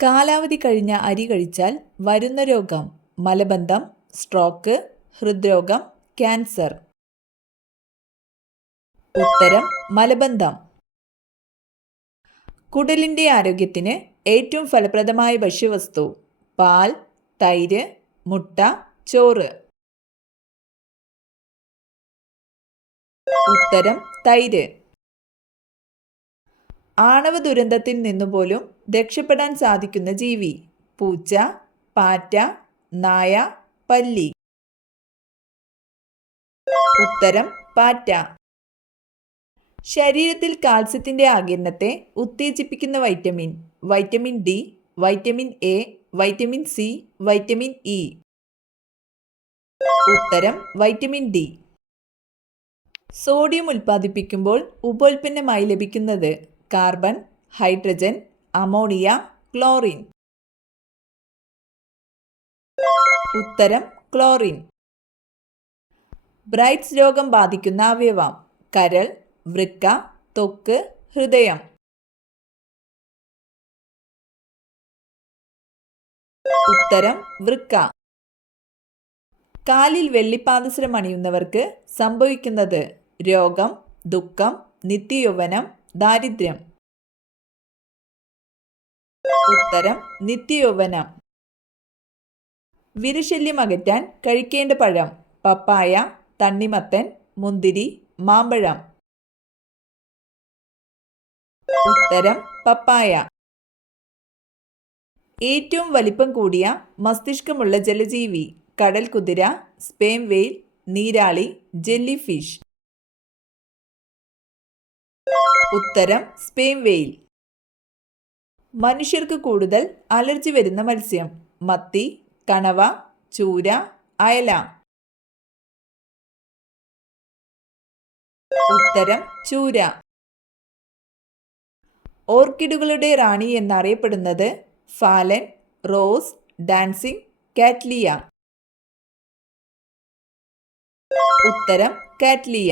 കാലാവധി കഴിഞ്ഞ അരി കഴിച്ചാൽ വരുന്ന രോഗം: മലബന്ധം, സ്ട്രോക്ക്, ഹൃദ്രോഗം, ക്യാൻസർ. ഉത്തരം മലബന്ധം. കുടലിന്റെ ആരോഗ്യത്തിന് ഏറ്റവും ഫലപ്രദമായ ഭക്ഷ്യവസ്തു: പാൽ, തൈര്, മുട്ട, ചോറ്. ഉത്തരം തൈര്. ആണവ ദുരന്തത്തിൽ നിന്നുപോലും രക്ഷപ്പെടാൻ സാധിക്കുന്ന ജീവി: പൂച്ച, പാറ്റ, നായ, പല്ലി. ഉത്തരം പാറ്റ. ശരീരത്തിൽ കാൽസ്യത്തിന്റെ ആഗിരണത്തെ ഉത്തേജിപ്പിക്കുന്ന vitamin: vitamin D, vitamin A, vitamin C, vitamin E. ഉത്തരം വൈറ്റമിൻ ഡി. സോഡിയം ഉൽപ്പാദിപ്പിക്കുമ്പോൾ ഉപോൽപ്പന്നമായി ലഭിക്കുന്നത്: കാർബൺ, ഹൈഡ്രജൻ, അമോണിയ, ക്ലോറിൻ. ഉത്തരം ക്ലോറിൻ. ബ്രൈറ്റ്സ് രോഗം ബാധിക്കുന്ന അവയവം: കരൾ, വൃക്ക, ത്വക്ക്, ഹൃദയം. ഉത്തരം വൃക്ക. കാലിൽ വെള്ളിപ്പാദസരം അണിയുന്നവർക്ക് സംഭവിക്കുന്നത്: രോഗം, ദുഃഖം, നിത്യയൗവനം, ദാരിദ്ര്യം. ഉത്തരം നിത്യയൗവനം. വിരശല്യം അകറ്റാൻ കഴിക്കേണ്ട പഴം: പപ്പായ, തണ്ണിമത്തൻ, മുന്തിരി, മാമ്പഴം. ഉത്തരം പപ്പായ. ഏറ്റവും വലിപ്പം കൂടിയ മസ്തിഷ്കമുള്ള ജലജീവി: കടൽക്കുതിര, സ്പേം വെയിൽ, നീരാളി, ജെല്ലി ഫിഷ്. ഉത്തരം സ്പേം വെയിൽ. മനുഷ്യർക്ക് കൂടുതൽ അലർജി വരുന്ന മത്സ്യം: മത്തി, കണവ, ചൂര, അയല. ഉത്തരം ചൂര. ഓർക്കിഡുകളുടെ റാണി എന്നറിയപ്പെടുന്നത്: ഫാലൻ, റോസ്, ഡാൻസിംഗ്, കാറ്റ്ലിയ. ഉത്തരം കാറ്റ്ലിയ.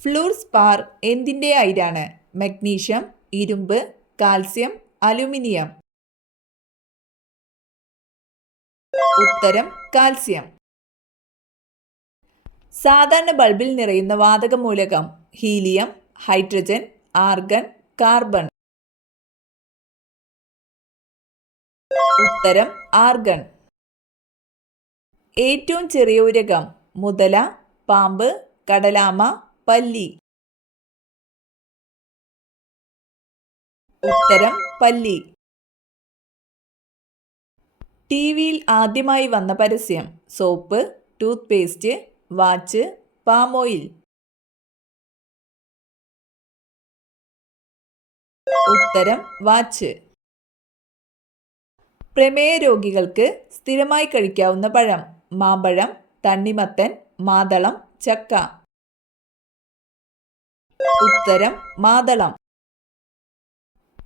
ഫ്ലൂർ സ്പാർ എന്തിന്റെ അയിരാണ്: മഗ്നീഷ്യം, ഇരുമ്പ്, കാൽസ്യം, അലുമിനിയം. ഉത്തരം കാൽസ്യം. സാധാരണ ബൾബിൽ നിറയുന്ന വാതക മൂലകം: ഹീലിയം, ഹൈഡ്രജൻ, ആർഗൺ, കാർബൺ. ഉത്തരം ആർഗൺ. ഏറ്റവും ചെറിയ ഉരകം: മുതല, പാമ്പ്, കടലാമ, പല്ലി. ഉത്തരം പല്ലി. ടിവിയിൽ ആദ്യമായി വന്ന പരസ്യം: soap, tooth paste, watch, palm oil. ഉത്തരം വാച്ച്. പ്രമേയ രോഗികൾക്ക് സ്ഥിരമായി കഴിക്കാവുന്ന പഴം: മാമ്പഴം, തണ്ണിമത്തൻ, മാതളം, ചക്ക. ഉത്തരം മാതളം.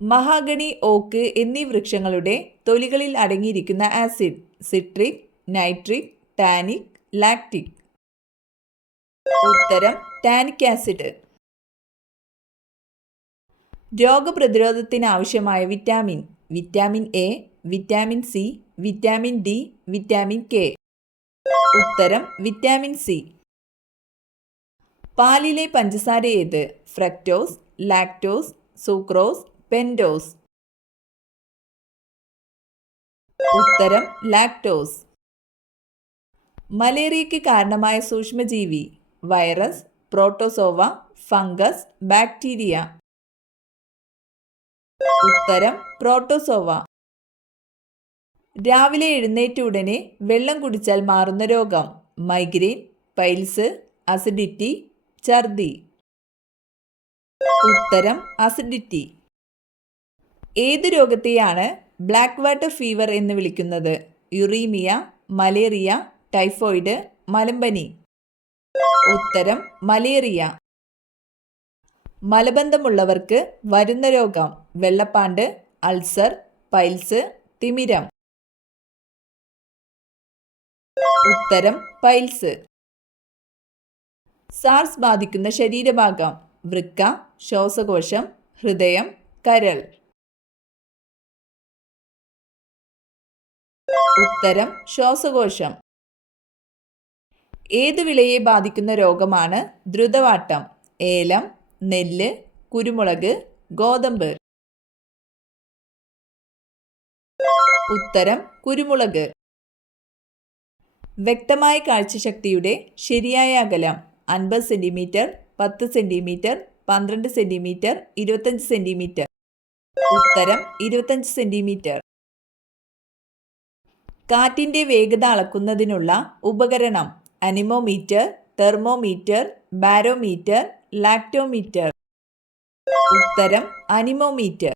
മഹാഗണി, ഓക്ക് എന്നീ വൃക്ഷങ്ങളുടെ തൊലികളിൽ അടങ്ങിയിരിക്കുന്ന acid: citric, nitric, tannic, lactic. ഉത്തരം ടാനിക് ആസിഡ്. രോഗപ്രതിരോധത്തിന് ആവശ്യമായ vitamin: vitamin A, vitamin C, vitamin D, vitamin K. ഉത്തരം വിറ്റാമിൻ സി. പാലിലെ പഞ്ചസാര ഏത്: ഫ്രക്ടോസ്, ലാക്ടോസ്, സുക്രോസ്, പെൻറ്റോസ്. ഉത്തരം ലാക്ടോസ്. മലേറിയയ്ക്ക് കാരണമായ സൂക്ഷ്മജീവി: വൈറസ്, പ്രോട്ടോസോവ, ഫംഗസ്, ബാക്ടീരിയ. ഉത്തരം പ്രോട്ടോസോവ. രാവിലെ എഴുന്നേറ്റ ഉടനെ വെള്ളം കുടിച്ചാൽ മാറുന്ന രോഗം: മൈഗ്രെയിൻ, പൈൽസ്, അസിഡിറ്റി, ഛർദി. ഉത്തരം അസിഡിറ്റി. ഏത് രോഗത്തെയാണ് ബ്ലാക്ക് വാട്ടർ ഫീവർ എന്ന് വിളിക്കുന്നത്: യുറീമിയ, മലേറിയ, ടൈഫോയിഡ്, മലമ്പനി. ഉത്തരം മലേറിയ. മലബന്ധമുള്ളവർക്ക് വരുന്ന രോഗം: വെള്ളപ്പാണ്ട്, അൾസർ, പൈൽസ്, തിമിരം. ഉത്തരം പൈൽസ്. സാർസ് ബാധിക്കുന്ന ശരീരഭാഗം: വൃക്ക, ശ്വാസകോശം, ഹൃദയം, കരൾ. ഉത്തരം ശ്വാസകോശം. ഏതു വിളയെ ബാധിക്കുന്ന രോഗമാണ് ദ്രുതവാട്ടം? ഏലം, നെല്ല്, കുരുമുളക്, ഗോതമ്പ്. ഉത്തരം കുരുമുളക്. വ്യക്തമായ കാഴ്ചശക്തിയുടെ ശരിയായ അകലം 50 സെന്റിമീറ്റർ, 10 സെന്റിമീറ്റർ, 12 സെന്റിമീറ്റർ, 25 സെന്റിമീറ്റർ. ഉത്തരം 25 സെന്റിമീറ്റർ. കാറ്റിന്റെ വേഗത അളക്കുന്നതിനുള്ള ഉപകരണം അനിമോമീറ്റർ, തെർമോമീറ്റർ, ബാരോമീറ്റർ, ലാക്ടോമീറ്റർ. ഉത്തരം അനിമോമീറ്റർ.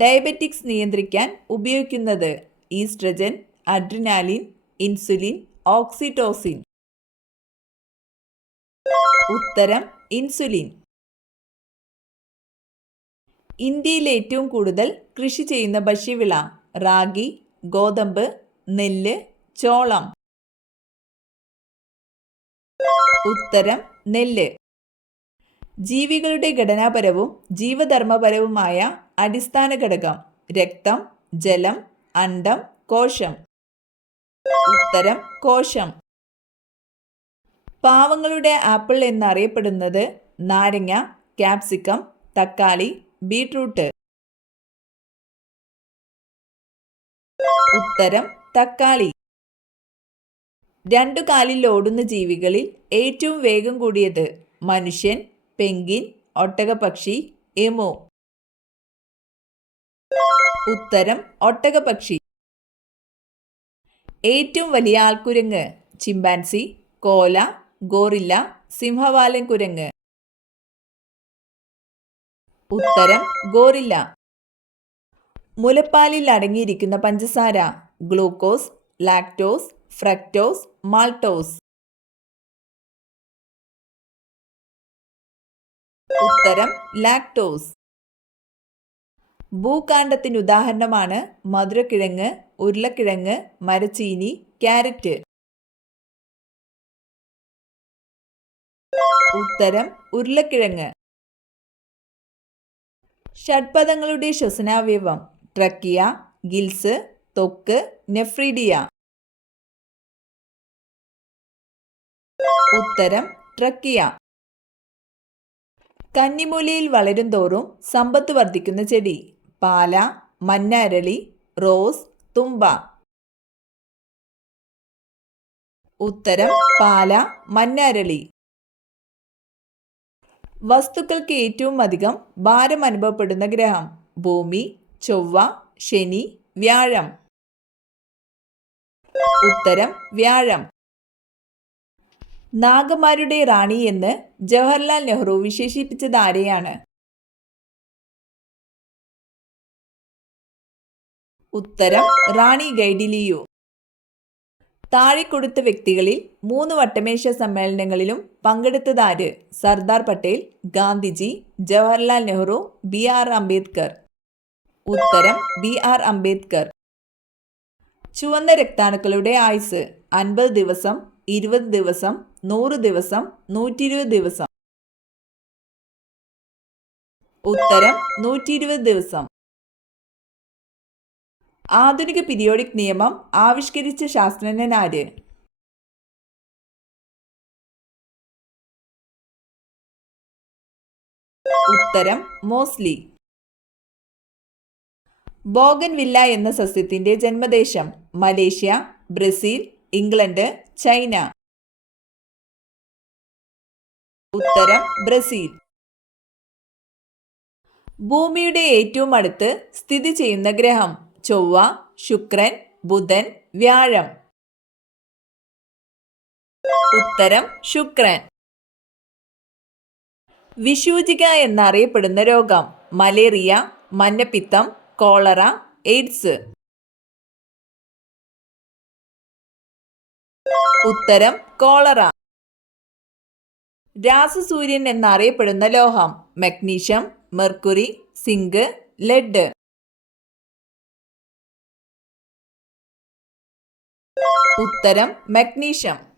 ഡയബറ്റിക്സ് നിയന്ത്രിക്കാൻ ഉപയോഗിക്കുന്നത് ഈസ്ട്രജൻ, അഡ്രിനാലിൻ, ഇൻസുലിൻ, ഓക്സിറ്റോസിൻ. ഉത്തരം ഇൻസുലിൻ. ഇന്ത്യയിൽ ഏറ്റവും കൂടുതൽ കൃഷി ചെയ്യുന്ന ഭക്ഷ്യവിള റാഗി, ഗോതമ്പ്, നെല്ല്, ചോളം. ഉത്തരം നെല്ല്. ജീവികളുടെ ഘടനാപരവും ജീവധർമ്മപരവുമായ അടിസ്ഥാന ഘടകം രക്തം, ജലം, അണ്ഡം, കോശം. ഉത്തരം കോശം. പാവങ്ങളുടെ ആപ്പിൾ എന്നറിയപ്പെടുന്നത് നാരങ്ങ, ക്യാപ്സിക്കം, തക്കാളി, ബീട്രൂട്ട്. ഉത്തരം തക്കാളി. രണ്ടു കാലിൽ ഓടുന്ന ജീവികളിൽ ഏറ്റവും വേഗം കൂടിയത് മനുഷ്യൻ, പെൻഗ്വിൻ, ഒട്ടകപ്പക്ഷി, എമു. ഉത്തരം ഒട്ടകപ്പക്ഷി. ഏറ്റവും വലിയ ആൾക്കുരങ്ങ് ചിമ്പാൻസി, കോല, ഗോറില്ല, സിംഹവാലൻ കുരങ്ങ്. ഉത്തരം ഗോറില്ല. മുലപ്പാലിൽ അടങ്ങിയിരിക്കുന്ന പഞ്ചസാര ഗ്ലൂക്കോസ്, ലാക്ടോസ്, ഫ്രക്ടോസ്, മാൾട്ടോസ്. ഉത്തരം ലാക്ടോസ്. ഭൂകാണ്ഡത്തിന് ഉദാഹരണമാണ് മധുരക്കിഴങ്ങ്, ഉരുളക്കിഴങ്ങ്, മരച്ചീനി, ക്യാരറ്റ്. ഉത്തരം ഉരുളക്കിഴങ്ങ്. ഷഡ്പദങ്ങളുടെ ശ്വസനാവയവം ട്രക്കിയ, ഗിൽസ്, ത്വക്ക്, നെഫ്രീഡിയ. ഉത്തരം ട്രക്കിയ. കന്നിമൂലയിൽ വളരും തോറും സമ്പത്ത് വർദ്ധിക്കുന്ന ചെടി പാല, മന്നാരളി, റോസ്, തുമ്പ. ഉത്തരം പാല, മന്നാരളി. വസ്തുക്കൾക്ക് ഏറ്റവും അധികം ഭാരം അനുഭവപ്പെടുന്ന ഗ്രഹം ഭൂമി, ചൊവ്വ, ശനി, വ്യാഴം. ഉത്തരം വ്യാഴം. നാഗന്മാരുടെ റാണി എന്ന് ജവഹർലാൽ നെഹ്റു വിശേഷിപ്പിച്ചത് ആരെയാണ്? ഉത്തരം റാണി ഗൈഡിലിയു. താഴെ കൊടുത്ത വ്യക്തികളിൽ 3 വട്ടമേശ സമ്മേളനങ്ങളിലും പങ്കെടുത്തതാര്? സർദാർ പട്ടേൽ, ഗാന്ധിജി, ജവഹർലാൽ നെഹ്റു, BR അംബേദ്കർ. ഉത്തരം BR അംബേദ്കർ. ചുവന്ന രക്താണുക്കളുടെ ആയുസ് 50 ദിവസം, 20 ദിവസം, 100 ദിവസം, 120 ദിവസം. ഉത്തരം 120 ദിവസം. ആധുനിക പീരിയോഡിക് നിയമം ആവിഷ്കരിച്ച ശാസ്ത്രജ്ഞൻ ആര്? ഉത്തരം മോസ്ലി. ബോഗൻവില്ല എന്ന സസ്യത്തിന്റെ ജന്മദേശം മലേഷ്യ, ബ്രസീൽ, ഇംഗ്ലണ്ട്, ചൈന. ഉത്തരം ബ്രസീൽ. ഭൂമിയുടെ ഏറ്റവും അടുത്ത് സ്ഥിതി ചെയ്യുന്ന ഗ്രഹം ചൊവ്വ, ശുക്രൻ, ബുധൻ, വ്യാഴം. ഉത്തരം ശുക്രൻ. വിഷൂചിക എന്നറിയപ്പെടുന്ന രോഗം മലേറിയ, മഞ്ഞപ്പിത്തം, കോളറ, എയ്ഡ്സ്. ഉത്തരം കോളറ. രാസസൂര്യൻ എന്നറിയപ്പെടുന്ന ലോഹം മഗ്നീഷ്യം, മെർക്കുറി, സിങ്ക്, ലെഡ്. ഉത്തരം മഗ്നീഷ്യം.